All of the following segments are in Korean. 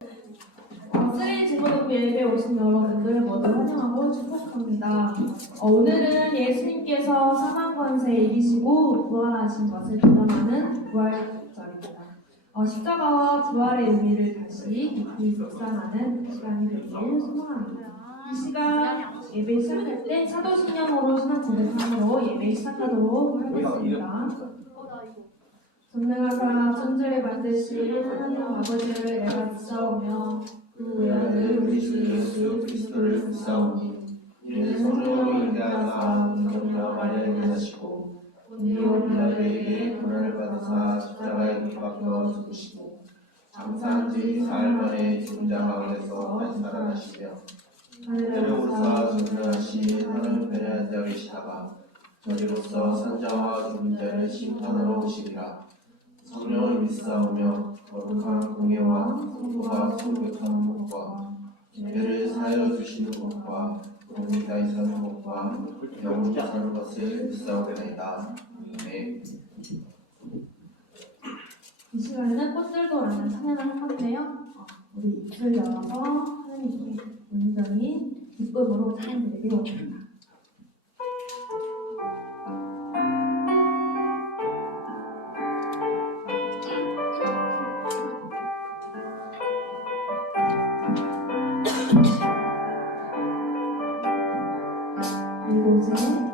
쓰리 중고등부 예배에 오신 여러분들 모두 환영하고 축복합니다. 오늘은 예수님께서 사망 권세 이기시고 부활하신 것을 기념하는 부활절입니다. 십자가와 부활의 의미를 다시 깊이 묵상하는 시간이 되길 소망합니다. 이 시간 예배 시작할 때 사도신령으로 신앙 고백함으로 예배 시작하도록 하겠습니다. 전능하사 천지를 만드신 하나님 아버지를 내가 믿사오며 그 외아들 우리 주 예수 그리스도를 믿사오니 이는 성령으로 인도하사 성령과 마리아에게 나시고 본디오 빌라도에게 고난을 받으사 십자가에 못 박혀 죽으시고 장사한 지 사흘 만에 죽은 자 가운데서 다시 살아나시며 하늘에 오르사 전능하신 하나님 편에 앉아 계시다가 저리로서 산자와 죽은 자를 심판하러 오시리라. 성령을 믿사오며 거룩한 공예와 성도가 소백하는 것과 죄를 사하여 주시는 것과 영원히 다시 사는 것과 영원히 사는 것을 믿사오나이다. 네. 이 시간에는 꽃들도 라는 찬양을 할 건데요. 우리 입을 열어서 하나님께 온전히 기쁨으로 찬양 드리기로 합니다. 이곳에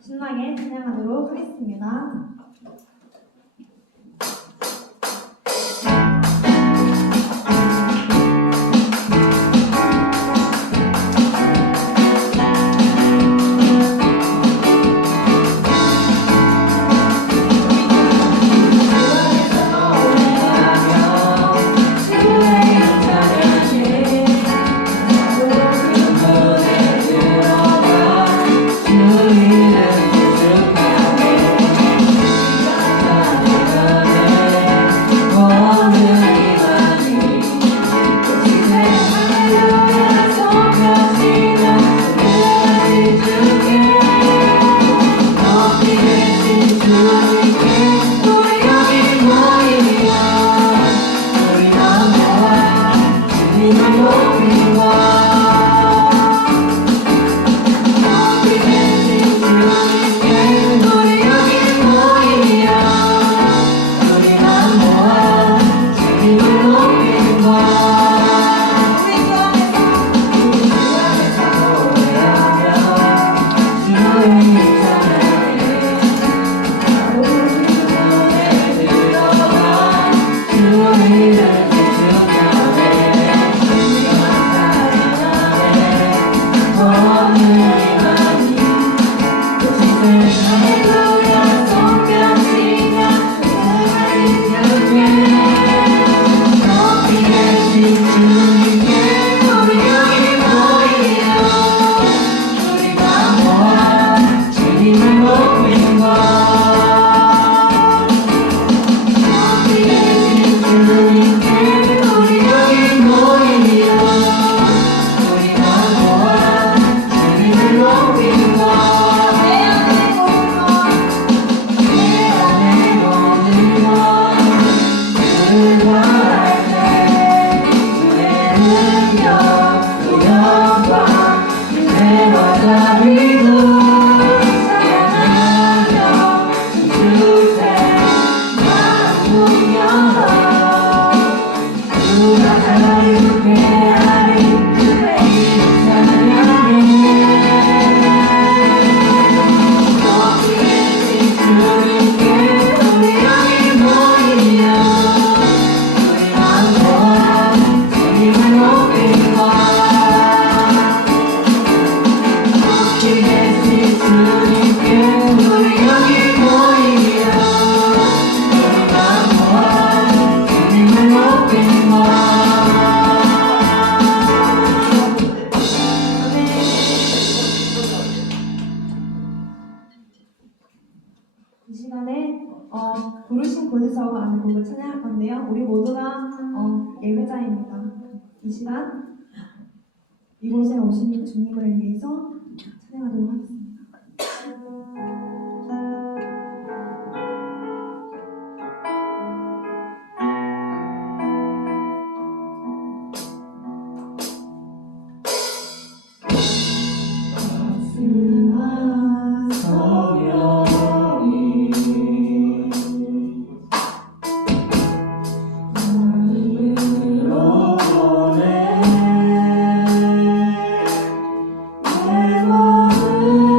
신나게 찬양하도록 하겠습니다. 주님의 주님께 우리 여기 모이며 우리가 모아 주님을 높인 것 높이 계신 주님께 우리 여기 모이며 우리가 모아 주님을 높인 것 내 안에 모든 것 불과할 때 주의 능력 그 영광 그대로 자비로 찬양하며 춤추세 마음 열어 누가 자유롭게 하리 그의 이름 찬양해 높이 계신 주님께 우리 여기 모이며 우리가 모아 주님을 높인 것 높이 계신 주님께 우리 여기 모이며 우리가 모아 주님을 높인 것 이 시간에 부르신 곳에서 아는 곡을 찬양할 건데요. 우리 모두가 예배자입니다. 이 시간 이곳에 오신 주님을 위해서 찬양하도록 하겠습니다. 따스한 성령이 마음으로 보내 내 모든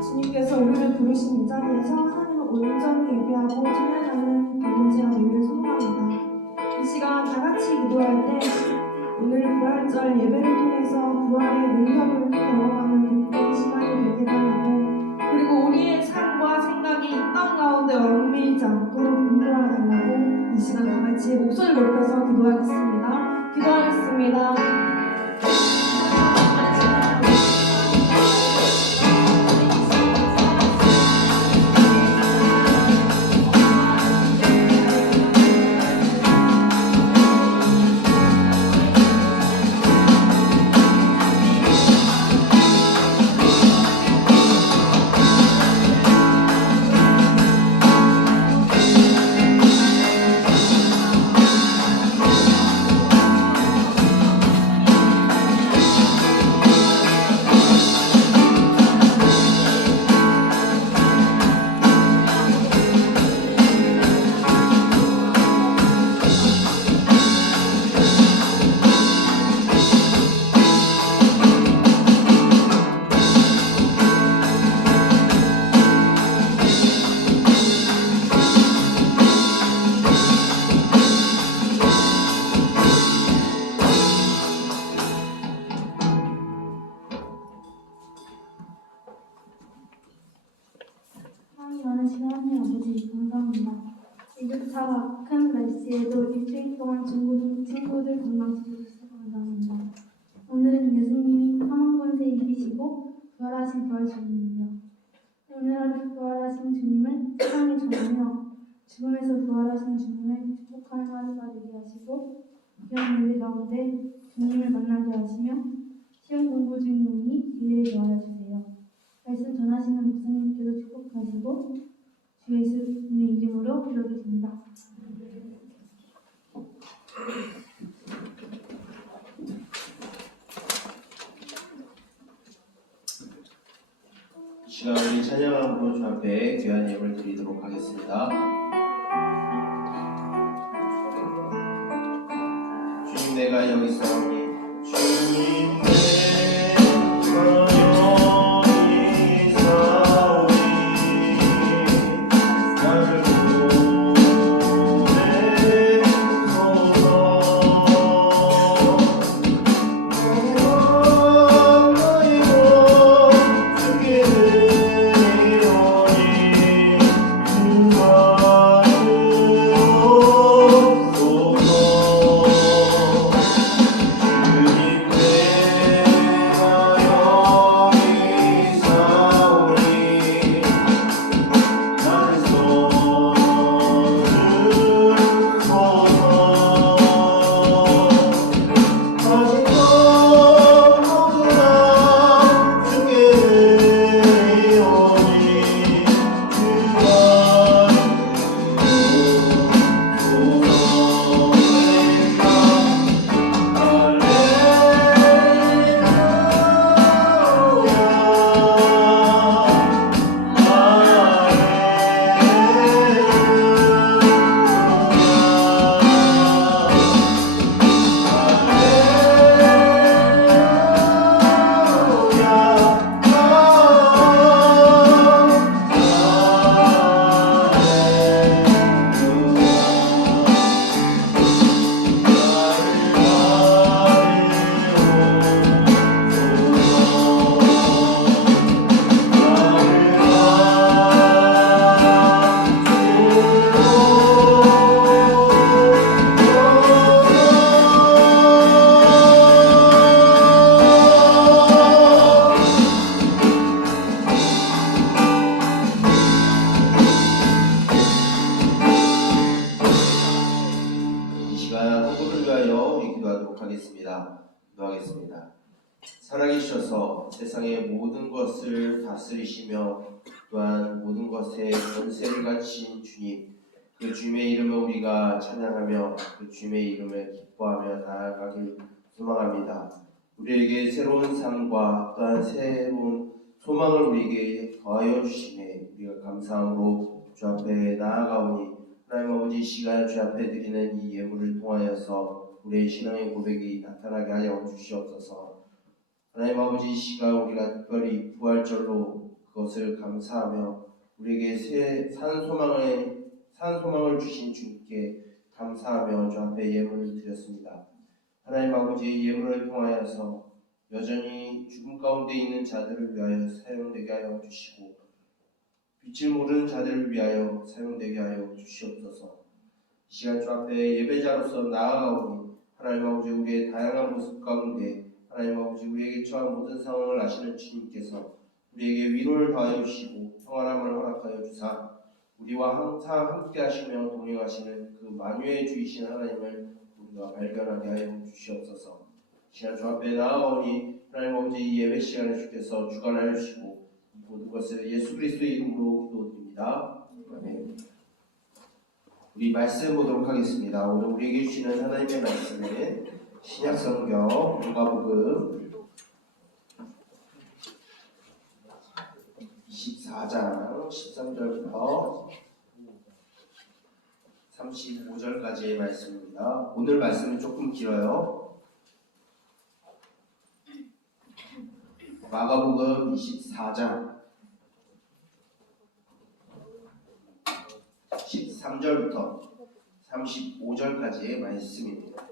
주님께서 우리를 부르신 이 자리에서 하나님을 온전히 예배하고 찬양하는 공동체가 되기를 소망합니다. 이 시간 다 같이 기도할 때 오늘 부활절 예배를 통해서 부활의 능력을 경험하는 그런 시간이 되게 달라고, 그리고 우리의 삶과 생각이 이 땅 가운데 얽매이지 않도록 인도하여 달라고 이 시간 다 같이 목소리 높여서 기도하겠습니다. 기도하겠습니다. 사랑이 많으신 하나님 아버지, 감사합니다. 이렇차 악한 날씨에도 일주일 동안 친구들 건강시켜주셔서 감사합니다. 오늘은 예수님이 사망 권세 이기시고 부활하신 부활주님이요. 오늘 하루 부활하신 주님을 세상에 전하며 죽음에서 부활하신 주님을 축복하는 하루가 되게 하시고, 귀한 예배 가운데 주님을 만나게 하시며 시험 공부 중인 우리 기회를 더하여 주세요. 말씀 전하시는 목사님께도 축복하시고 주 예수님의 이름으로 기도드립니다. 이 시간 우리 찬양함으로 주 앞에 귀한 예물 드리도록 하겠습니다. 주님, 내가 여기 있사오니 주님, 주님 살아계셔서 세상의 모든 것을 다스리시며 또한 모든 것에 권세를 가지신 주님, 그 주님의 이름을 우리가 찬양하며 그 주님의 이름을 기뻐하며 나아가길 소망합니다. 우리에게 새로운 삶과 또한 새로운 소망을 우리에게 더하여 주시네 우리가 감사함으로 주 앞에 나아가오니 하나님 아버지, 이 시간 주 앞에 드리는 이 예물을 통하여서 우리의 신앙의 고백이 나타나게 하여 주시옵소서. 하나님 아버지, 이 시간 우리가 특별히 부활절로 그것을 감사하며 우리에게 산 소망을 주신 주님께 감사하며 주 앞에 예물을 드렸습니다. 하나님 아버지, 예물을 통하여서 여전히 죽음 가운데 있는 자들을 위하여 사용되게 하여 주시고 빛을 모르는 자들을 위하여 사용되게 하여 주시옵소서. 이 시간 주 앞에 예배자로서 나아가오니 하나님 아버지, 우리의 다양한 모습 가운데 하나님 아버지, 우리에게 처한 모든 상황을 아시는 주님께서 우리에게 위로를 더하여 주시고 평안함을 허락하여 주사 우리와 항상 함께 하시며 동행하시는 그 만유의 주이신 하나님을 우리가 발견하게 하여 주시옵소서. 시간 주 앞에 나아가오니 하나님 아버지, 이 예배 시간에 주께서 주관하여 주시고 모든 것을 예수 그리스도의 이름으로 기도드립니다. 아멘. 우리 말씀 보도록 하겠습니다. 오늘 우리에게 주시는 하나님의 말씀은 신약성경 누가복음 24장 13절부터 35절까지의 말씀입니다. 오늘 말씀은 조금 길어요. 마가복음 24장 13절부터 35절까지의 말씀입니다.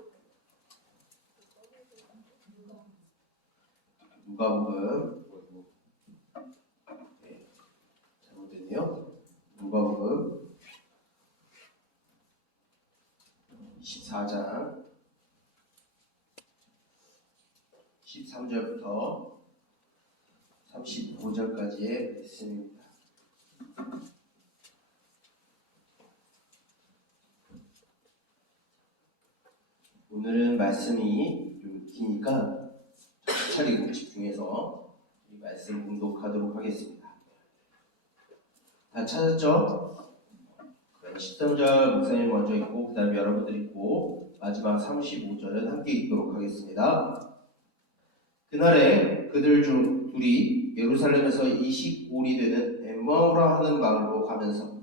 누가복음 잘못됐네요. 누가복음 24장 13절부터 35절까지의 말씀입니다. 오늘은 말씀이 좀 기니까 차리고 집중해서 이 말씀 공독하도록 하겠습니다. 다 찾았죠? 13절 목사님 먼저 읽고 그 다음에 여러분들 읽고 마지막 35절은 함께 읽도록 하겠습니다. 그날에 그들 중 둘이 예루살렘에서 25리 되는 엠마오라 하는 마을로 가면서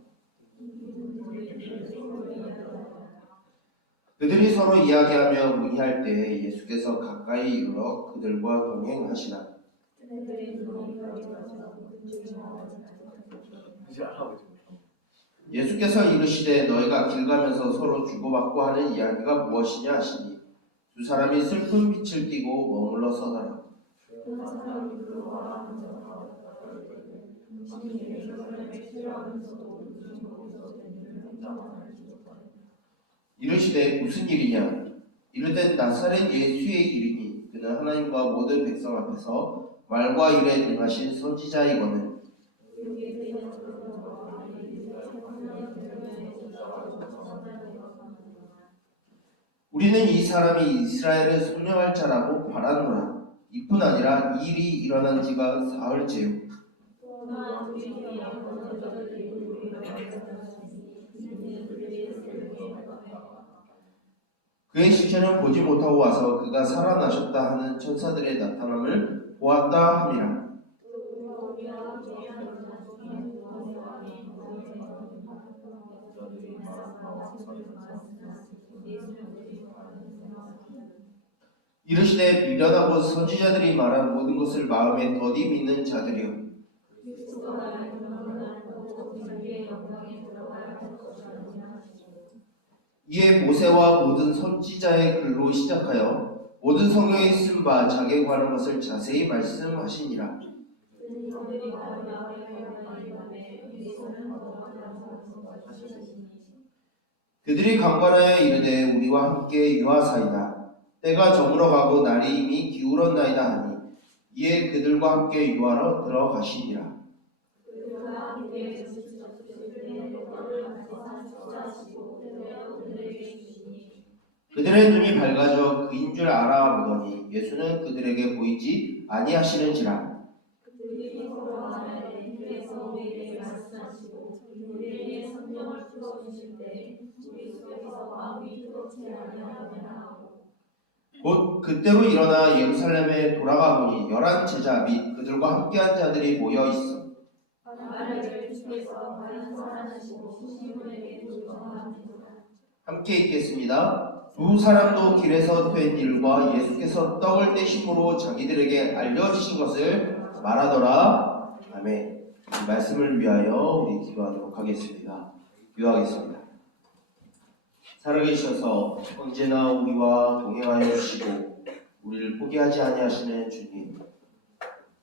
그들이 서로 이야기하며 문의할 때 예수께서 가까이 이르러 그들과 동행하시나 예수께서 이르시되 너희가 길 가면서 서로 주고받고 하는 이야기가 무엇이냐 하시니 두 사람이 슬픈 빛을 띠고 머물러 서더라. 이르시되 무슨 일이냐? 이르되 나사렛 예수의 일이니 그는 하나님과 모든 백성 앞에서 말과 일에 능하신 선지자이거늘 우리는 이 사람이 이스라엘을 속량할 자라고 바라노라. 이뿐 아니라 이 일이 일어난 지가 사흘째요. 그의 시체는 보지 못하고 와서 그가 살아나셨다 하는 천사들의 나타남을 보았다 함이라. 이르시되 미련하고 선지자들이 말한 모든 것을 마음에 더디 믿는 자들이요 이에 모세와 모든 선지자의 글로 시작하여 모든 성경에 쓴 바 자기에 관한 것을 자세히 말씀하시니라. 그들이 강권하여 이르되 우리와 함께 유하사이다. 때가 저물어 가고 날이 이미 기울었나이다 하니 이에 그들과 함께 유하러 들어가시니라. 그들의 눈이 밝아져 그인 줄 알아보더니 예수는 그들에게 보이지 아니하시는지라. 그들이 서로 하나의 입에서 우리에게 말씀하시고 우리에게 성령을 풀어주실 때 우리 속에서 마음이 뜨겁지 아니하느냐고. 곧 그때로 일어나 예루살렘에 돌아가 보니 11 제자 및 그들과 함께한 자들이 모여 있어 나를 주께서 과연 사랑하시고 시몬에게 조정하시니라. 함께 읽겠습니다. 두 사람도 길에서 된 일과 예수께서 떡을 떼심으로 자기들에게 알려주신 것을 말하더라. 아멘. 이 말씀을 위하여 우리 기도하도록 하겠습니다. 기도하겠습니다. 살아계셔서 언제나 우리와 동행하여 주시고 우리를 포기하지 아니하시는 주님,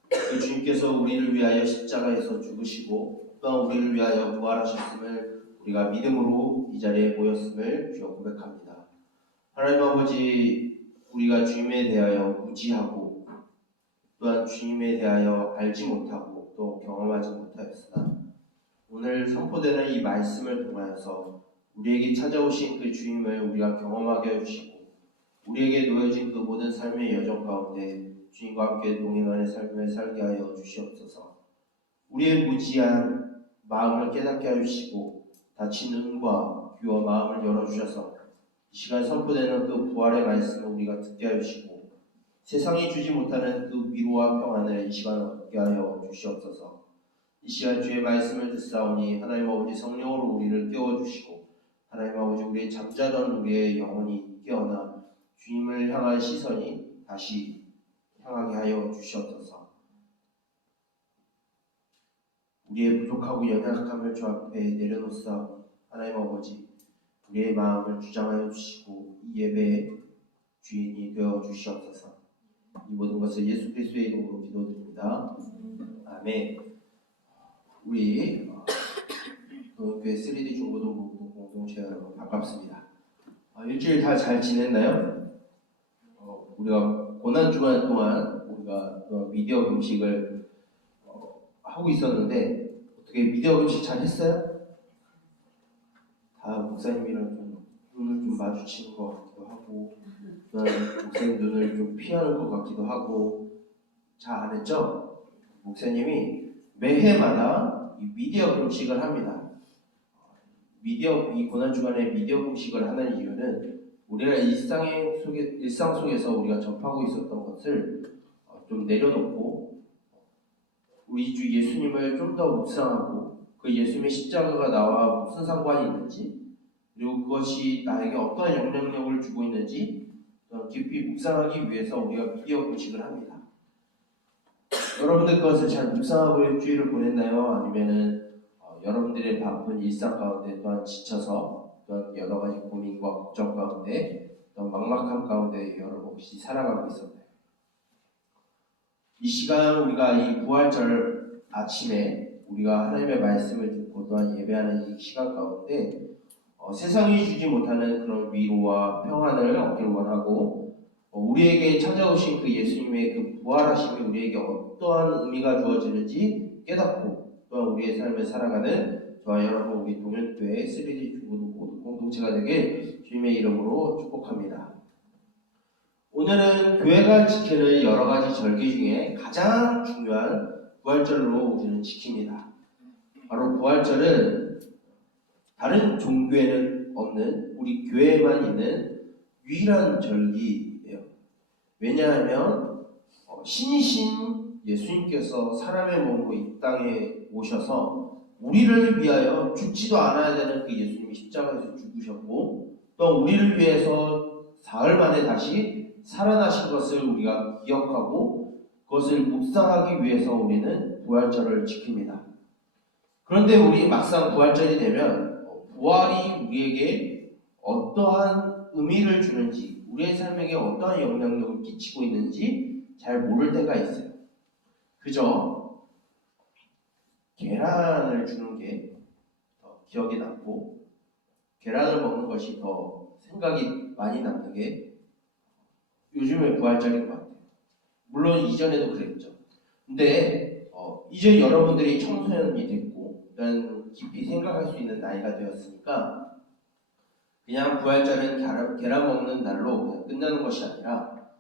그 주님께서 우리를 위하여 십자가에서 죽으시고 또한 우리를 위하여 부활하셨음을 우리가 믿음으로 이 자리에 모였음을 주여 고백합니다. 하나님 아버지, 우리가 주님에 대하여 무지하고 또한 주님에 대하여 알지 못하고 또 경험하지 못하였으나 오늘 선포되는 이 말씀을 통하여서 우리에게 찾아오신 그 주님을 우리가 경험하게 해주시고 우리에게 놓여진 그 모든 삶의 여정 가운데 주님과 함께 동행하는 삶을 살게 하여 주시옵소서. 우리의 무지한 마음을 깨닫게 해주시고 닫힌 눈과 귀와 마음을 열어주셔서 이 시간 선포되는 그 부활의 말씀을 우리가 듣게 해주시고 세상이 주지 못하는 그 위로와 평안을 이 시간 얻게 하여 주시옵소서. 이 시간 주의 말씀을 듣사오니 하나님 아버지 성령으로 우리를 깨워주시고 하나님 아버지 우리의 잠자던 우리의 영혼이 깨어나 주님을 향한 시선이 다시 향하게 하여 주시옵소서. 우리의 부족하고 연약함을 주 앞에 내려놓사 하나님 아버지 우리의 마음을 주장하여 주시고 이 예배의 주인이 되어 주시옵소서. 이 모든 것을 예수 그리스도의 이름으로 기도드립니다. 아멘. 우리 교회 3D 중고등부 공동체 여러분 반갑습니다. 일주일 다 잘 지냈나요? 우리가 고난주간 동안 우리가 미디어 금식을 하고 있었는데 어떻게 미디어 금식 잘 했어요? 다 목사님이랑 좀 눈을 좀 마주치는 것 같기도 하고 목사님 눈을 좀 피하는 것 같기도 하고 잘 안 했죠? 목사님이 매해마다 이 미디어 금식을 합니다. 이 고난주간에 미디어 금식을 하는 이유는 우리가 일상 속에서 우리가 접하고 있었던 것을 좀 내려놓고 우리 주 예수님을 좀 더 묵상하고 그 예수님의 십자가가 나와 무슨 상관이 있는지 그리고 그것이 나에게 어떠한 영향력을 주고 있는지 깊이 묵상하기 위해서 우리가 미디어 금식을 합니다. 여러분들 그것을 잘 묵상하고 일주일을 보냈나요? 아니면은 여러분들의 바쁜 일상 가운데 또한 지쳐서 또한 여러 가지 고민과 걱정 가운데 또 막막함 가운데 여러분 혹시 살아가고 있었나요? 이 시간 우리가 이 부활절 아침에 우리가 하나님의 말씀을 듣고 또한 예배하는 이 시간 가운데 세상이 주지 못하는 그런 위로와 평안을 얻기를 원하고 우리에게 찾아오신 그 예수님의 그 부활하심이 우리에게 어떠한 의미가 주어지는지 깨닫고 또한 우리의 삶을 살아가는 저와 여러분 우리 동현교회 3D 중고등부 공동체가 되길 주님의 이름으로 축복합니다. 오늘은 교회가 지키는 여러 가지 절기 중에 가장 중요한 부활절로 우리는 지킵니다. 바로 부활절은 다른 종교에는 없는 우리 교회에만 있는 유일한 절기예요. 왜냐하면 신이신 예수님께서 사람의 몸으로 이 땅에 오셔서 우리를 위하여 죽지도 않아야 되는 그 예수님이 십자가에서 죽으셨고 또 우리를 위해서 사흘 만에 다시 살아나신 것을 우리가 기억하고 그것을 묵상하기 위해서 우리는 부활절을 지킵니다. 그런데 우리 막상 부활절이 되면 부활이 우리에게 어떠한 의미를 주는지 우리의 삶에게 어떠한 영향력을 끼치고 있는지 잘 모를 때가 있어요. 그저 계란을 주는 게 더 기억에 남고 계란을 먹는 것이 더 생각이 많이 남는 게 요즘의 부활절인 것 같아요. 물론 이전에도 그랬죠. 근데 이제 여러분들이 청소년이 됐고 일단 깊이 생각할 수 있는 나이가 되었으니까 그냥 부활절은 계란 먹는 날로 그냥 끝나는 것이 아니라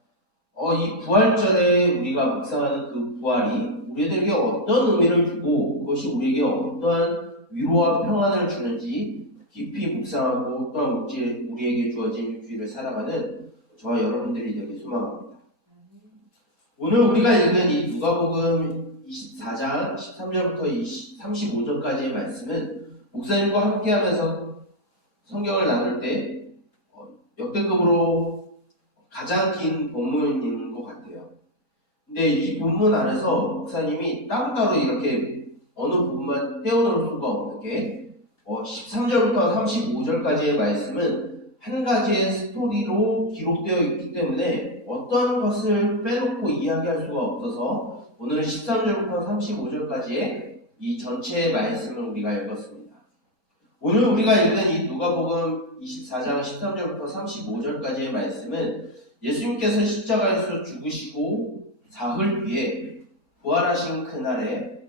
이 부활절에 우리가 묵상하는 그 부활이 우리에게 어떤 의미를 주고 그것이 우리에게 어떠한 위로와 평안을 주는지 깊이 묵상하고 또한 우리에게 주어진 일주일을 살아가는 저와 여러분들이 되길 소망합니다. 오늘 우리가 읽은 이 누가복음 24장 13절부터 35절까지의 말씀은 목사님과 함께하면서 성경을 나눌 때 역대급으로 가장 긴 본문인 것 같아요. 근데 이 본문 안에서 목사님이 따로따로 이렇게 어느 부분만 떼어놓을 수가 없는 게 13절부터 35절까지의 말씀은 한 가지의 스토리로 기록되어 있기 때문에 어떤 것을 빼놓고 이야기할 수가 없어서 오늘 13절부터 35절까지의 이 전체의 말씀을 우리가 읽었습니다. 오늘 우리가 읽은 이 누가복음 24장 13절부터 35절까지의 말씀은 예수님께서 십자가에서 죽으시고 사흘 뒤에 부활하신 그날에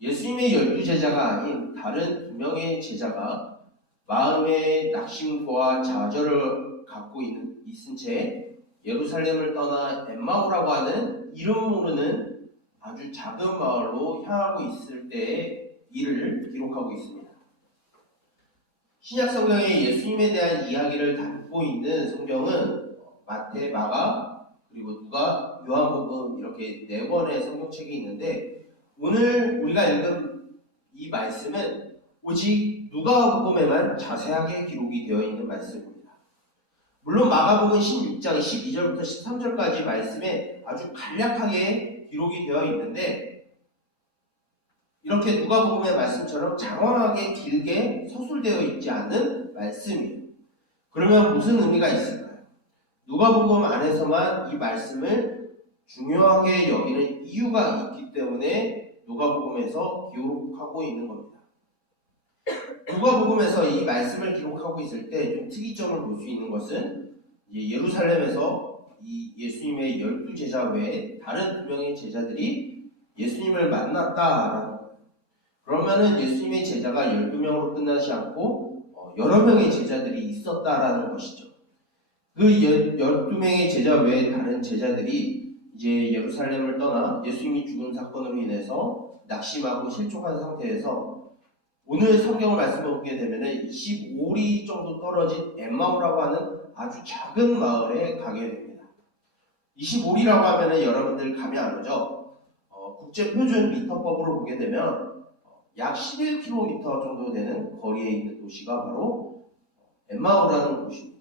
예수님의 12제자가 아닌 다른 2명의 제자가 마음의 낙심과 좌절을 갖고 있은 채 예루살렘을 떠나 엠마오라고 하는 이름 모르는 아주 작은 마을로 향하고 있을 때의 일을 기록하고 있습니다. 신약 성경에 예수님에 대한 이야기를 담고 있는 성경은 마태, 마가, 그리고 누가, 요한복음 이렇게 4권의 성경책이 있는데 오늘 우리가 읽은 이 말씀은 오직 누가복음에만 자세하게 기록이 되어 있는 말씀입니다. 물론 마가복음 16장 12절부터 13절까지 말씀에 아주 간략하게 기록이 되어 있는데 이렇게 누가복음의 말씀처럼 장황하게 길게 서술되어 있지 않은 말씀이에요. 그러면 무슨 의미가 있을까요? 누가복음 안에서만 이 말씀을 중요하게 여기는 이유가 있기 때문에 누가복음에서 기록하고 있는 겁니다. 누가복음에서 이 말씀을 기록하고 있을 때 좀 특이점을 볼 수 있는 것은 예루살렘에서 이 예수님의 12제자 외에 다른 2명의 제자들이 예수님을 만났다라는 거예요. 그러면은 예수님의 제자가 12명으로 끝나지 않고 여러 명의 제자들이 있었다라는 것이죠. 그 12명의 제자 외에 다른 제자들이 이제 예루살렘을 떠나 예수님이 죽은 사건으로 인해서 낙심하고 실족한 상태에서 오늘 성경을 말씀을 보게 되면은 25리 정도 떨어진 엠마오라고 하는 아주 작은 마을에 가게 됩니다. 25리라고 하면은 여러분들 감이 안 오죠? 국제표준 미터법으로 보게 되면 약 11km 정도 되는 거리에 있는 도시가 바로 엠마오라는 곳입니다.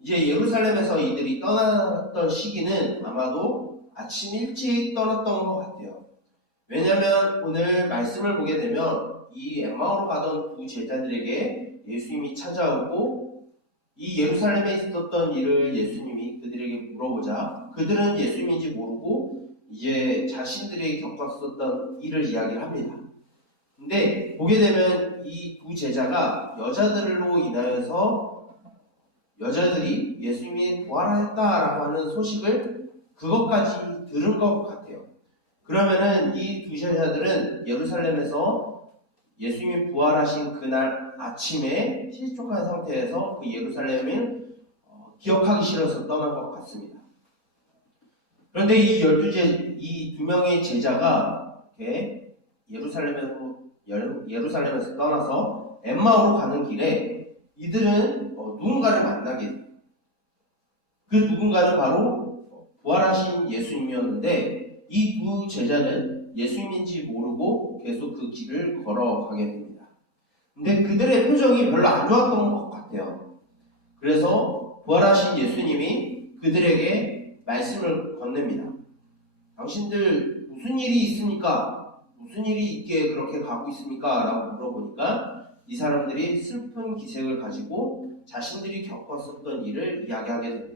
이제 예루살렘에서 이들이 떠났던 시기는 아마도 아침 일찍 떠났던 것 같아요. 왜냐하면 오늘 말씀을 보게 되면 이 엠마오로 가던 2 제자들에게 예수님이 찾아오고 이 예루살렘에 있었던 일을 예수님이 그들에게 물어보자 그들은 예수님인지 모르고 이제 자신들이 겪었었던 일을 이야기를 합니다. 근데 보게 되면 이 2 제자가 여자들로 인하여서 여자들이 예수님이 부활하였다라고 하는 소식을 그것까지 들은 것 같아요. 그러면은 이 2 제자들은 예루살렘에서 예수님이 부활하신 그날 아침에 실족한 상태에서 그 예루살렘을 기억하기 싫어서 떠난 것 같습니다. 그런데 이 2명의 제자가 이렇게 예루살렘에서 떠나서 엠마오로 가는 길에 이들은 누군가를 만나게 돼요. 그 누군가는 바로 부활하신 예수님이었는데 이 2 제자는 예수님인지 모르고 계속 그 길을 걸어가게 됩니다. 근데 그들의 표정이 별로 안 좋았던 것 같아요. 그래서 부활하신 예수님이 그들에게 말씀을 건넵니다. 당신들 무슨 일이 있습니까? 무슨 일이 있기에 그렇게 가고 있습니까? 라고 물어보니까 이 사람들이 슬픈 기색을 가지고 자신들이 겪었었던 일을 이야기하게 됩니다.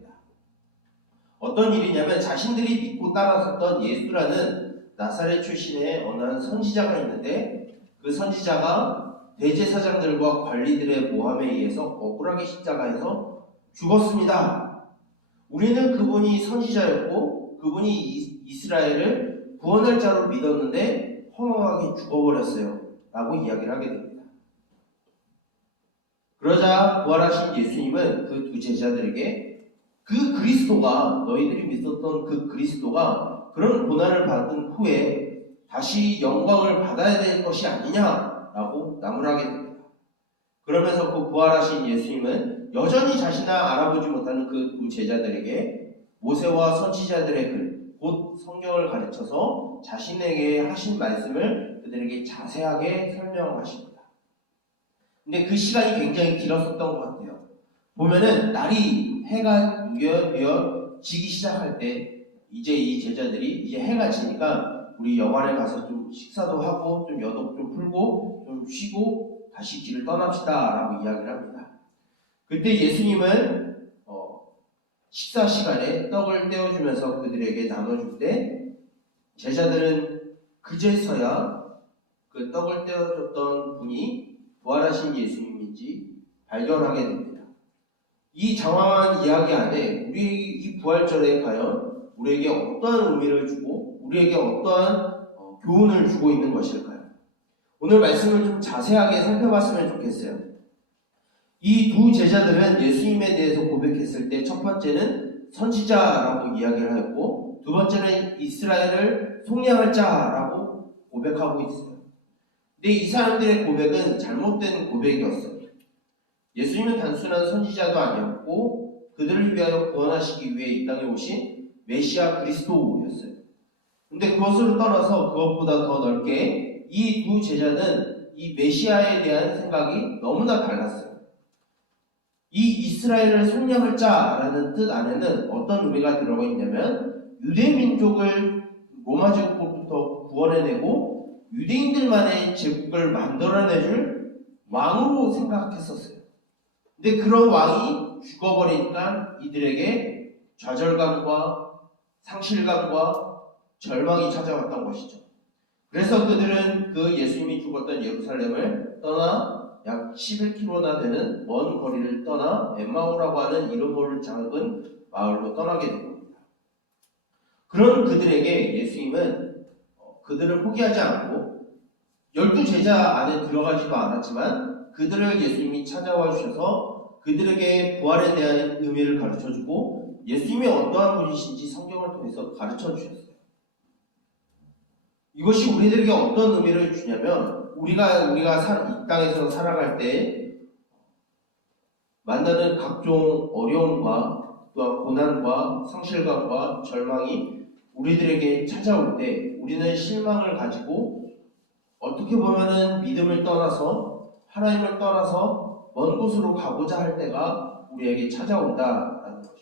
어떤 일이냐면 자신들이 믿고 따라섰던 예수라는 나사렛 출신의 어느 한 선지자가 있는데 그 선지자가 대제사장들과 관리들의 모함에 의해서 억울하게 십자가에서 죽었습니다. 우리는 그분이 선지자였고 그분이 이스라엘을 구원할 자로 믿었는데 허망하게 죽어버렸어요 라고 이야기를 하게 됩니다. 그러자 부활하신 예수님은 그 2 제자들에게 그 그리스도가, 너희들이 믿었던 그 그리스도가 그런 고난을 받은 후에 다시 영광을 받아야 될 것이 아니냐라고 나무라게 됩니다. 그러면서 그 부활하신 예수님은 여전히 자신을 알아보지 못하는 그 두 제자들에게 모세와 선지자들의 글, 곧 성경을 가르쳐서 자신에게 하신 말씀을 그들에게 자세하게 설명하십니다. 근데 그 시간이 굉장히 길었었던 것 같아요. 보면은 날이 해가 지기 시작할 때 이제 이 제자들이 이제 해가 지니까 우리 여관에 가서 좀 식사도 하고 좀 여독 좀 풀고 좀 쉬고 다시 길을 떠납시다 라고 이야기를 합니다. 그때 예수님은 식사 시간에 떡을 떼어주면서 그들에게 나눠줄 때 제자들은 그제서야 그 떡을 떼어줬던 분이 부활하신 예수님인지 발견하게 됩니다. 이 장황한 이야기 안에 우리 이 부활절에 과연 우리에게 어떠한 의미를 주고 우리에게 어떠한 교훈을 주고 있는 것일까요? 오늘 말씀을 좀 자세하게 살펴봤으면 좋겠어요. 이 두 제자들은 예수님에 대해서 고백했을 때 첫 번째는 선지자라고 이야기를 하였고 두 번째는 이스라엘을 속량할 자라고 고백하고 있어요. 근데 이 사람들의 고백은 잘못된 고백이었어요. 예수님은 단순한 선지자도 아니었고 그들을 위하여 구원하시기 위해 이 땅에 오신 메시아 그리스도였어요. 근데 그것으로 떠나서 그것보다 더 넓게 이 두 제자는 이 메시아에 대한 생각이 너무나 달랐어요. 이 이스라엘을 속량할 자라는 뜻 안에는 어떤 의미가 들어가 있냐면 유대 민족을 로마 제국으로부터 구원해내고 유대인들만의 제국을 만들어내줄 왕으로 생각했었어요. 근데 그런 왕이 죽어버리니까 이들에게 좌절감과 상실감과 절망이 찾아왔던 것이죠. 그래서 그들은 그 예수님이 죽었던 예루살렘을 떠나 약 11km나 되는 먼 거리를 떠나 엠마오라고 하는 이름 모를 작은 마을로 떠나게 된 겁니다. 그런 그들에게 예수님은 그들을 포기하지 않고 12제자 안에 들어가지도 않았지만 그들을 예수님이 찾아와 주셔서 그들에게 부활에 대한 의미를 가르쳐주고 예수님이 어떠한 분이신지 성경을 통해서 가르쳐 주셨어요. 이것이 우리들에게 어떤 의미를 주냐면 우리가 이 땅에서 살아갈 때 만나는 각종 어려움과 또한 고난과 상실감과 절망이 우리들에게 찾아올 때 우리는 실망을 가지고 어떻게 보면은 믿음을 떠나서 하나님을 떠나서 먼 곳으로 가고자 할 때가 우리에게 찾아온다라는 것입니다.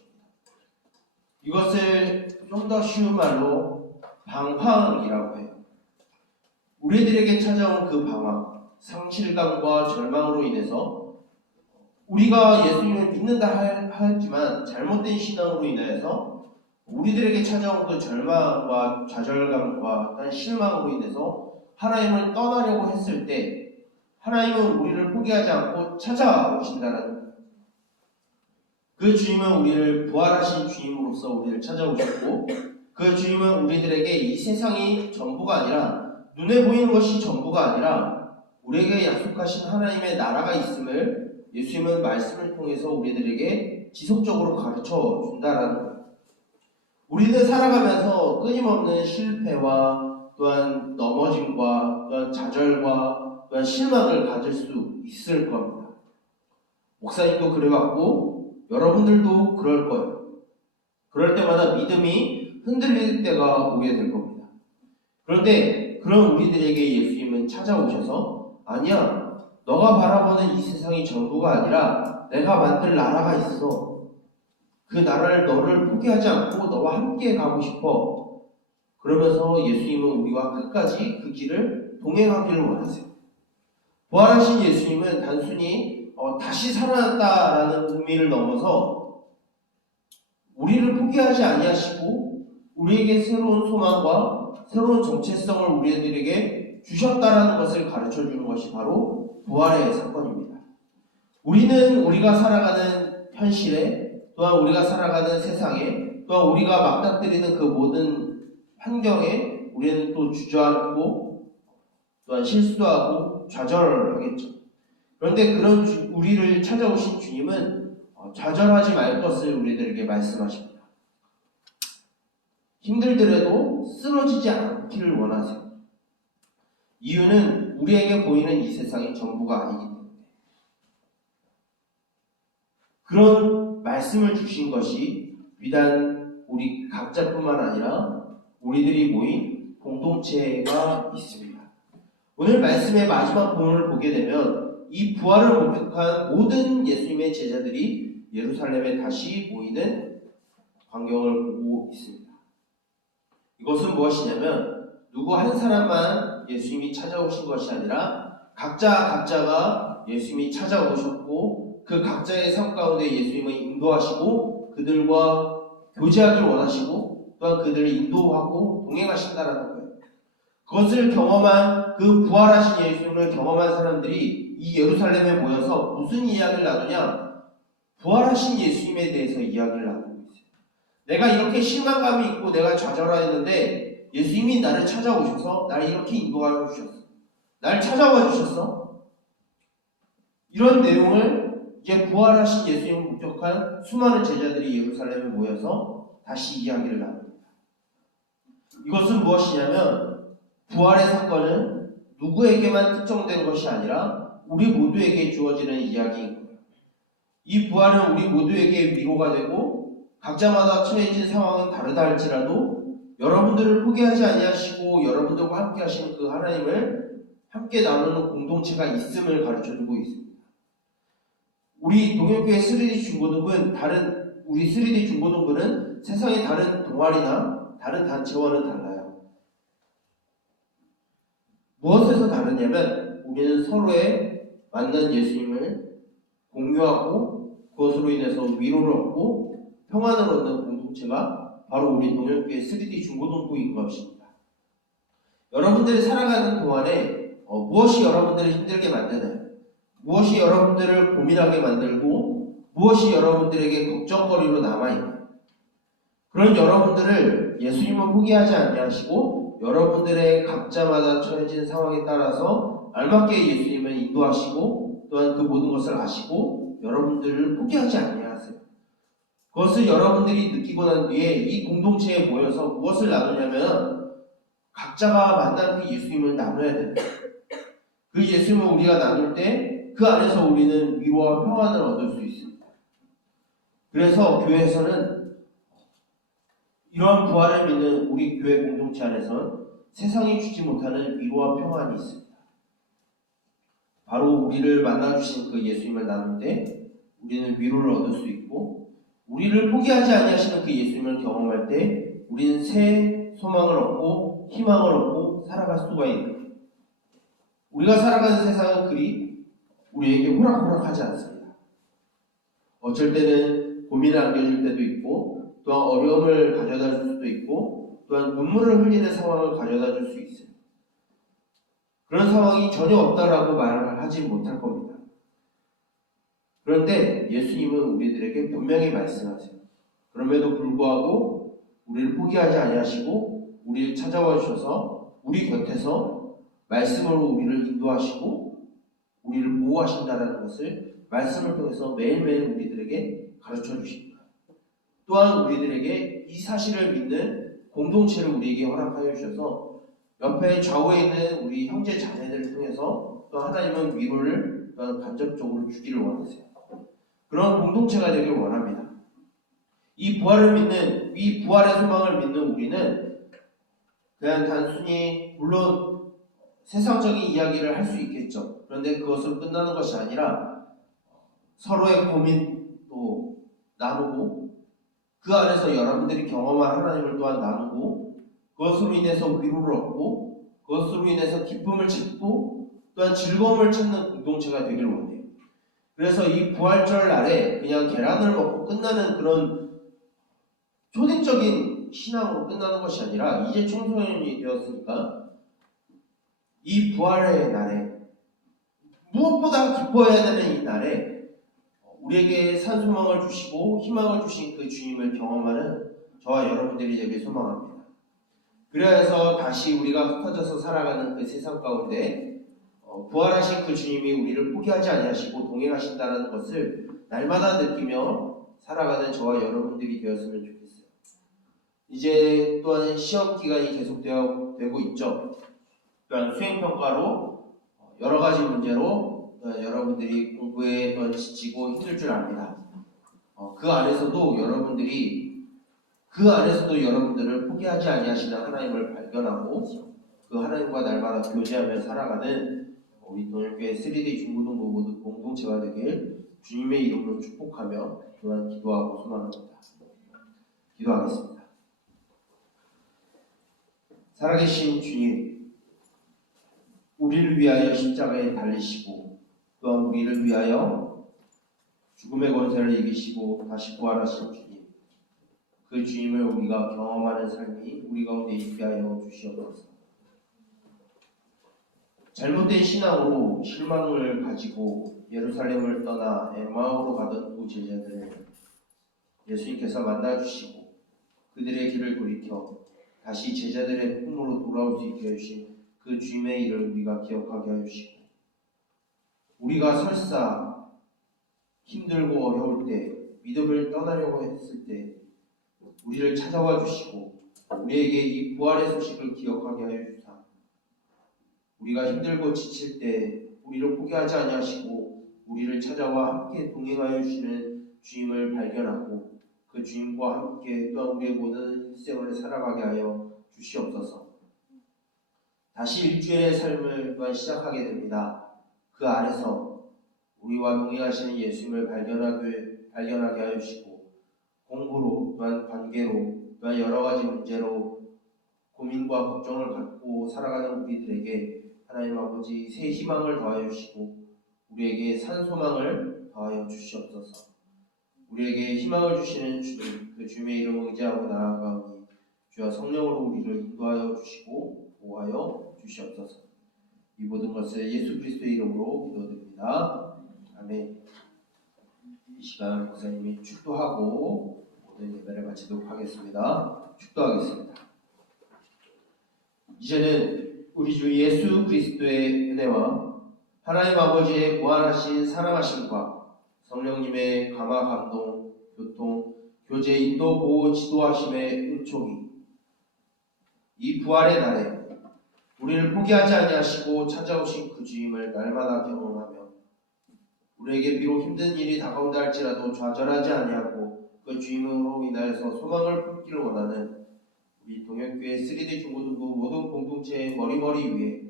이것을 좀 더 쉬운 말로 방황이라고 해요. 우리들에게 찾아온 그 방황, 상실감과 절망으로 인해서 우리가 예수님을 믿는다 하였지만 잘못된 신앙으로 인하여서 우리들에게 찾아온 그 절망과 좌절감과 실망으로 인해서 하나님을 떠나려고 했을 때 하나님은 우리를 포기하지 않고 찾아오신다는 거예요. 그 주님은 우리를 부활하신 주님으로서 우리를 찾아오셨고 그 주님은 우리들에게 이 세상이 전부가 아니라 눈에 보이는 것이 전부가 아니라 우리에게 약속하신 하나님의 나라가 있음을 예수님은 말씀을 통해서 우리들에게 지속적으로 가르쳐 준다라는 거예요. 우리는 살아가면서 끊임없는 실패와 또한 넘어짐과 또한 좌절과 또한 실망을 가질 수 있을 겁니다. 목사님도 그래왔고 여러분들도 그럴 거예요. 그럴 때마다 믿음이 흔들릴 때가 오게 될 겁니다. 그런데 그런 우리들에게 예수님은 찾아오셔서 아니야, 너가 바라보는 이 세상이 전부가 아니라 내가 만들 나라가 있어. 그 나라를 너를 포기하지 않고 너와 함께 가고 싶어. 그러면서 예수님은 우리와 끝까지 그 길을 동행하기를 원하세요. 부활하신 예수님은 단순히 다시 살아났다라는 의미를 넘어서 우리를 포기하지 아니하시고 우리에게 새로운 소망과 새로운 정체성을 우리들에게 주셨다라는 것을 가르쳐주는 것이 바로 부활의 사건입니다. 우리는 우리가 살아가는 현실에 또한 우리가 살아가는 세상에 또한 우리가 맞닥뜨리는 그 모든 환경에 우리는 또 주저앉고 또한 실수도 하고 좌절하겠죠. 그런데 그런 우리를 찾아오신 주님은 좌절하지 말 것을 우리들에게 말씀하십니다. 힘들더라도 쓰러지지 않기를 원하세요. 이유는 우리에게 보이는 이 세상이 전부가 아니기 때문에. 그런 말씀을 주신 것이 비단 우리 각자뿐만 아니라 우리들이 모인 공동체가 있습니다. 오늘 말씀의 마지막 부분을 보게 되면 이 부활을 목격한 모든 예수님의 제자들이 예루살렘에 다시 모이는 광경을 보고 있습니다. 이것은 무엇이냐면 누구 한 사람만 예수님이 찾아오신 것이 아니라 각자가 예수님이 찾아오셨고 그 각자의 삶 가운데 예수님을 인도하시고 그들과 교제하길 원하시고 또한 그들을 인도하고 동행하신다라는 거예요. 그것을 경험한 그 부활하신 예수님을 경험한 사람들이 이 예루살렘에 모여서 무슨 이야기를 나누냐? 부활하신 예수님에 대해서 이야기를 나누고 있어요. 내가 이렇게 실망감이 있고 내가 좌절하였는데 예수님이 나를 찾아오셔서 나를 이렇게 인도하여 주셨어. 나를 찾아와 주셨어. 이런 내용을 이제 부활하신 예수님을 목격한 수많은 제자들이 예루살렘에 모여서 다시 이야기를 나눕니다. 이것은 무엇이냐면 부활의 사건은 누구에게만 특정된 것이 아니라 우리 모두에게 주어지는 이야기인 거예요. 이 부활은 우리 모두에게 위로가 되고 각자마다 처해진 상황은 다르다 할지라도 여러분들을 포기하지 아니하시고 여러분들과 함께 하시는 그 하나님을 함께 나누는 공동체가 있음을 가르쳐주고 있습니다. 우리 동역교회 3D 중고등부는 우리 3D 중고등부는 세상의 다른 동아리나 다른 단체와는 달라요. 무엇에서 다르냐면 우리는 서로의 만난 예수님을 공유하고 그것으로 인해서 위로를 얻고 평안을 얻는 공동체가 바로 우리 동역교회 3D 중고등부인 것입니다. 여러분들이 살아가는 동안에 무엇이 여러분들을 힘들게 만드나요? 무엇이 여러분들을 고민하게 만들고 무엇이 여러분들에게 걱정거리로 남아있나요? 그런 여러분들을 예수님은 포기하지 아니하시고 여러분들의 각자마다 처해진 상황에 따라서 알맞게 예수님은 인도하시고 또한 그 모든 것을 아시고 여러분들을 포기하지 아니하세요. 그것을 여러분들이 느끼고 난 뒤에 이 공동체에 모여서 무엇을 나누냐면 각자가 만난 그 예수님을 나눠야 됩니다. 그 예수님을 우리가 나눌 때 그 안에서 우리는 위로와 평안을 얻을 수 있습니다. 그래서 교회에서는 이러한 부활을 믿는 우리 교회 공동체 안에서는 세상이 주지 못하는 위로와 평안이 있습니다. 바로 우리를 만나주신 그 예수님을 나눌 때 우리는 위로를 얻을 수 있고 우리를 포기하지 아니하시는 그 예수님을 경험할 때 우리는 새 소망을 얻고 희망을 얻고 살아갈 수가 있는 거예요. 우리가 살아가는 세상은 그리 우리에게 호락호락하지 않습니다. 어쩔 때는 고민을 안겨줄 때도 있고 또한 어려움을 가져다 줄 수도 있고 또한 눈물을 흘리는 상황을 가져다 줄 수 있어요. 그런 상황이 전혀 없다라고 말을 하지 못할 겁니다. 그런데 예수님은 우리들에게 분명히 말씀하세요. 그럼에도 불구하고 우리를 포기하지 아니하시고 우리를 찾아와 주셔서 우리 곁에서 말씀으로 우리를 인도하시고 우리를 보호하신다는 것을 말씀을 통해서 매일매일 우리들에게 가르쳐 주십니다. 또한 우리들에게 이 사실을 믿는 공동체를 우리에게 허락하여 주셔서 옆에 좌우에 있는 우리 형제 자매들을 통해서 또 하나님은 위로를 또한 간접적으로 주기를 원하세요. 그런 공동체가 되길 원합니다. 이 부활의 소망을 믿는 우리는 그냥 단순히 물론 세상적인 이야기를 할 수 있겠죠. 그런데 그것으로 끝나는 것이 아니라 서로의 고민도 나누고 그 안에서 여러분들이 경험한 하나님을 또한 나누고 그것으로 인해서 위로를 얻고 그것으로 인해서 기쁨을 찾고 또한 즐거움을 찾는 공동체가 되길 원해요. 그래서 이 부활절 날에 그냥 계란을 먹고 끝나는 그런 초대적인 신앙으로 끝나는 것이 아니라 이제 청소년이 되었으니까 이 부활의 날에 무엇보다 기뻐해야 되는 이 날에 우리에게 산소망을 주시고 희망을 주신 그 주님을 경험하는 저와 여러분들이 되길 소망합니다. 그래서 다시 우리가 흩어져서 살아가는 그 세상 가운데 부활하신 그 주님이 우리를 포기하지 아니하시고 동행하신다는 것을 날마다 느끼며 살아가는 저와 여러분들이 되었으면 좋겠어요. 이제 또한 시험 기간이 계속되고 있죠. 또한 수행평가로 여러 가지 문제로 여러분들이 공부에 또 지치고 힘들 줄 압니다. 그 안에서도 여러분들을 포기하지 아니하시는 하나님을 발견하고 그 하나님과 날마다 교제하며 살아가는 우리 동일교회 3D 중고등부 모두 공동체가 되길 주님의 이름으로 축복하며 또한 기도하고 소망합니다. 기도하겠습니다. 살아계신 주님, 우리를 위하여 십자가에 달리시고 또한 우리를 위하여 죽음의 권세를 이기시고 다시 부활하신 주님, 그 주님을 우리가 경험하는 삶이 우리 가운데 있게 하여 주시옵소서. 잘못된 신앙으로 실망을 가지고 예루살렘을 떠나 엠마오로 가던 두 제자들을 예수님께서 만나주시고 그들의 길을 돌이켜 다시 제자들의 품으로 돌아올 수 있게 해주신 그 주님의 일을 우리가 기억하게 해주시고, 우리가 설사 힘들고 어려울 때, 믿음을 떠나려고 했을 때 우리를 찾아와 주시고 우리에게 이 부활의 소식을 기억하게 하여 주사, 우리가 힘들고 지칠 때 우리를 포기하지 아니하시고 우리를 찾아와 함께 동행하여 주시는 주님을 발견하고 그 주님과 함께 또한 우리의 모든 일생을 살아가게 하여 주시옵소서. 다시 일주일의 삶을 또한 시작하게 됩니다. 그 안에서 우리와 동행하시는 예수님을 발견하게 하여 주시고 공부로 또한 관계로 또한 여러 가지 문제로 고민과 걱정을 갖고 살아가는 우리들에게 하나님 아버지 새 희망을 더하여 주시고 우리에게 산 소망을 더하여 주시옵소서. 우리에게 희망을 주시는 주님, 그 주님의 이름을 의지하고 나아가오니 주여 성령으로 우리를 인도하여 주시고 보호하여 주시옵소서. 이 모든 것을 예수 그리스도의 이름으로 기도드립니다. 아멘. 이 시간 목사님이 축도하고 모든 예배를 마치도록 하겠습니다. 축도하겠습니다. 이제는 우리 주 예수 그리스도의 은혜와 하나님 아버지의 무한하신 사랑하심과 성령님의 감화 감동, 교통, 교제, 인도, 보호, 지도하심의 은총이 이 부활의 날에 우리를 포기하지 아니하시고 찾아오신 그 주임을 날마다 경험하며 우리에게 비록 힘든 일이 다가온다 할지라도 좌절하지 아니하고 그 주임으로 인하여서 소망을 품기를 원하는 우리 동역교회 3D 중고등부 모든 공동체의 머리머리 위에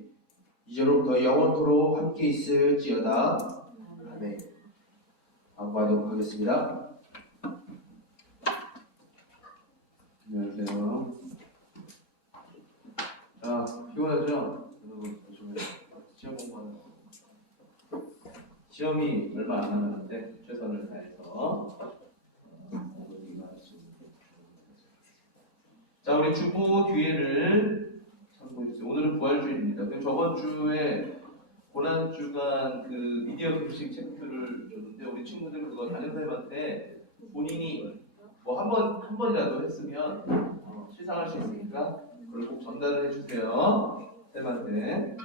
이제로부터 영원토록 함께 있을지어다. 아멘. 안부하도록 하겠습니다. 안녕하세요. 자, 피곤하죠? 여러분, 요즘에 시험 공부하는 거. 시험이 얼마 안 남았는데 최선을 다해서 자, 우리 주보 뒤에를 참고해주세요. 오늘은 부활주일입니다. 저번 주에 고난주간 그 미디어 급식 체크를 줬는데 우리 친구들 그거 담임선생님한테 본인이 뭐 한 번이라도 했으면 시상할 수 있으니까 그걸 꼭 전달을 해주세요. 쌤한테.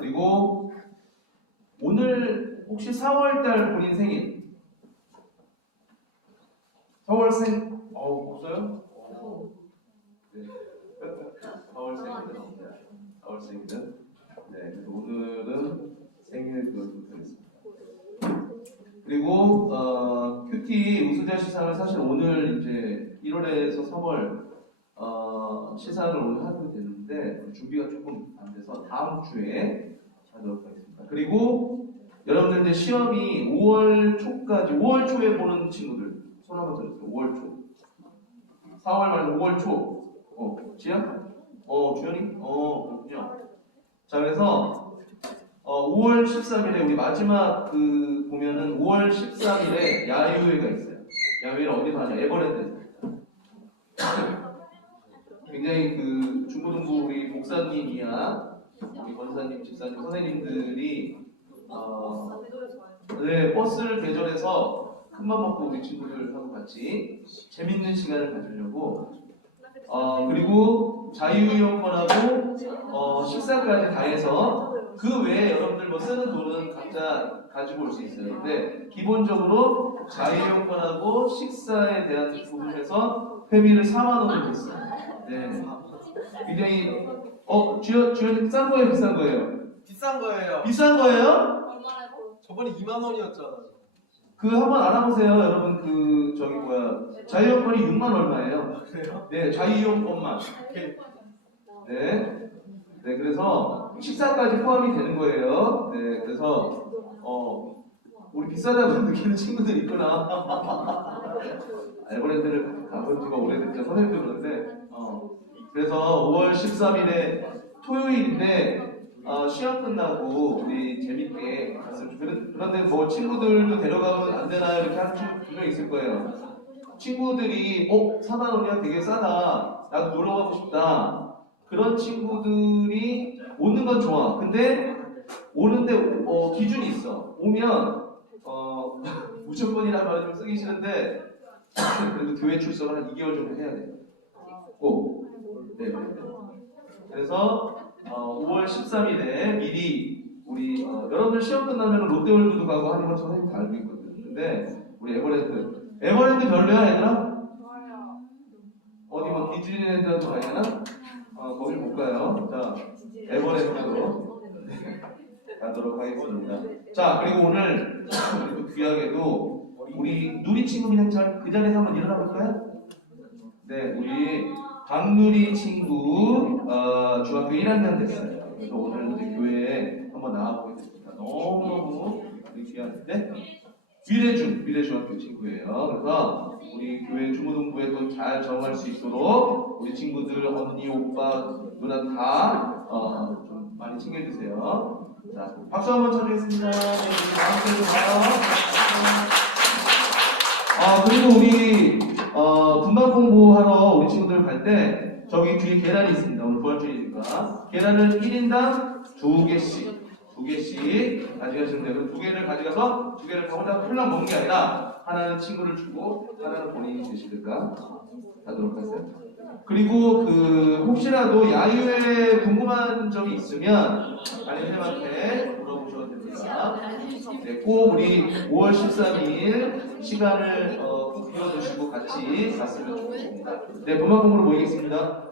그리고 오늘 혹시 4월달 본인 생일 4월생 없어요? 네. 4월생일은 없네요. 4월생일은 네. 그래서 오늘은 생일 그걸 하겠습니다. 그리고 큐티 우수자 시상을 사실 오늘 이제 1월에서 3월 시상을 오늘 하게 되는데 준비가 조금 안 돼서 다음 주에 하도록 하겠습니다. 그리고 여러분들 이제 시험이 5월 초까지 5월 초에 보는 친구들 손 한번 들어주세요. 5월 초. 4월 말고 5월 초. 지연? 주연이? 그렇군요. 자, 그래서 5월 13일에 우리 마지막 그 보면은 5월 13일에 야유회가 있어요. 야유회를 어디서 하냐? 에버랜드에서. 굉장히 그 중고등부 우리 목사님이야 우리 권사님, 집사님, 선생님들이 네, 버스를 대절해서 큰맘 먹고 우리 친구들하고 같이 재밌는 시간을 가지려고 그리고 자유이용권하고 식사까지 식사까지 다 해서 그 외에 여러분들 뭐 쓰는 돈은 각자 가지고 올 수 있어요. 근데 기본적으로 자유용권하고 식사에 대한 부분에서 회비를 4만 원을 냈어요. 네. 굉장히 주연님 싼 거예요, 비싼 거예요? 비싼 거예요. 비싼 거예요? 저번에 2만 원이었잖아요. 그 한번 알아보세요, 여러분. 그 저기 뭐야 자유용권이 6만 얼마예요? 그래요? 네, 자유용권만. 네. 네, 그래서 식사까지 포함이 되는 거예요. 네, 그래서 우리 비싸다고 느끼는 친구들 있구나. 에버랜드를 가본 지가 오래됐죠. 선생님도 그런데 그래서 5월 13일에 토요일인데 시험 끝나고 우리 재밌게 갔으면 좋겠는데 그런데 뭐 친구들도 데려가면 안 되나요? 이렇게 하는 친구 분명 있을 거예요. 친구들이 4만 원이야 되게 싸다. 나도 놀러 가고 싶다. 그런 친구들이 오는 건 좋아. 근데 오는데 기준이 있어. 오면 무조건이라는 말은 좀 쓰기 싫은데 그래도 교회 출석을 한 2개월 정도 해야 돼. 꼭. 네. 그래서 5월 13일에 미리 우리 여러분들 시험 끝나면 롯데월드도 가고 하는 건 선생님 다 알고 있거든요. 근데 우리 에버랜드 별로야 얘들아? 어디 뭐 디즈니랜드라도 가야 되나? 거길 못 가요. 자, 에버랜드로 가도록 하겠습니다. 자, 그리고 오늘 또 귀하게도 우리 누리 친구 그냥 그 자리에서 한번 일어나 볼까요? 네, 우리 박누리 친구 중학교 1학년 됐어요. 그래서 오늘 우리 교회에 한번 나와보게 됐습니다. 너무너무 귀한데 미래중학교 친구예요. 그래서 우리 교회 주무동부에도 잘 적응할 수 있도록 우리 친구들 언니, 오빠, 누나 다 좀 많이 챙겨주세요. 자, 박수 한번 쳐주겠습니다. 네, 다음 주에도 봐요. 그리고 우리 분반 공부하러 우리 친구들 갈 때 저기 뒤에 계란이 있습니다. 오늘 부활주일이니까 계란을 1인당 2개씩 가져가시면 되고 2개를 가져가서 2개를 다 혼자 홀랑 먹는 게 아니라 하나는 친구를 주고 하나는 본인이 드실까 하도록 하세요. 그리고 혹시라도 야유회 궁금한 점이 있으면 아니님한테 물어보셔도 됩니다. 네, 꼭 우리 5월 13일 시간을 꼭 비워두시고 같이 갔으면 좋겠습니다. 네, 본방 공부로 모이겠습니다.